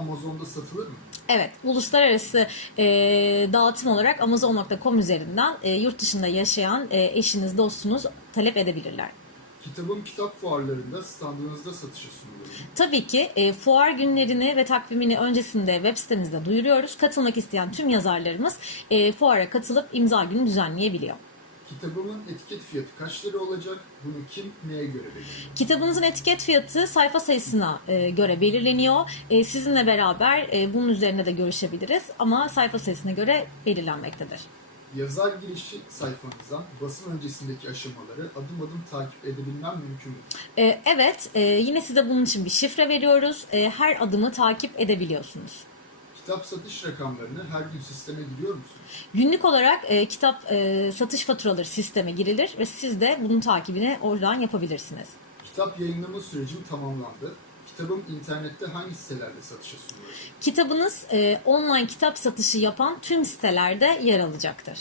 Amazon'da satılır mı? Evet, uluslararası e, dağıtım olarak Amazon.com üzerinden e, yurt dışında yaşayan e, eşiniz, dostunuz talep edebilirler. Kitabım kitap fuarlarında standınızda satışa sunulur mu? Tabii ki e, fuar günlerini ve takvimini öncesinde web sitemizde duyuruyoruz. Katılmak isteyen tüm yazarlarımız e, fuara katılıp imza günü düzenleyebiliyor. Kitabımın etiket fiyatı kaç lira olacak? Bunu kim neye göre belirler? Kitabınızın etiket fiyatı sayfa sayısına e, göre belirleniyor. E, sizinle beraber e, bunun üzerine de görüşebiliriz ama sayfa sayısına göre belirlenmektedir. Yazar girişi sayfanızdan basın öncesindeki aşamaları adım adım takip edebilmem mümkün mü? E, evet, e, yine size bunun için bir şifre veriyoruz. E, her adımı takip edebiliyorsunuz. Kitap satış rakamlarını her gün sisteme giriyor musunuz? Günlük olarak e, kitap e, satış faturaları sisteme girilir ve siz de bunun takibini oradan yapabilirsiniz. Kitap yayınlama sürecim tamamlandı. Kitabım internette hangi sitelerde satışa sunulur? Kitabınız e, online kitap satışı yapan tüm sitelerde yer alacaktır.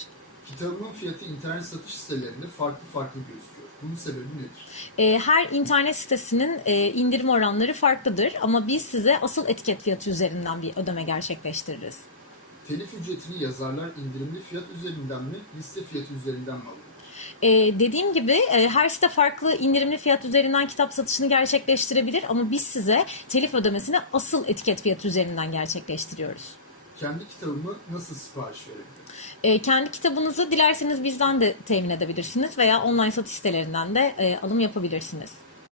Kitabımın fiyatı internet satış sitelerinde farklı farklı gözüküyor. Bunun sebebi nedir? E, her internet sitesinin e, indirim oranları farklıdır ama biz size asıl etiket fiyatı üzerinden bir ödeme gerçekleştiririz. Telif ücretini yazarlar indirimli fiyat üzerinden mi, liste fiyatı üzerinden mi alıyor? E, dediğim gibi e, her site farklı indirimli fiyat üzerinden kitap satışını gerçekleştirebilir ama biz size telif ödemesini asıl etiket fiyatı üzerinden gerçekleştiriyoruz. Kendi kitabımı nasıl sipariş verebilirim? E, kendi kitabınızı dilerseniz bizden de temin edebilirsiniz veya online satış sitelerinden de e, alım yapabilirsiniz.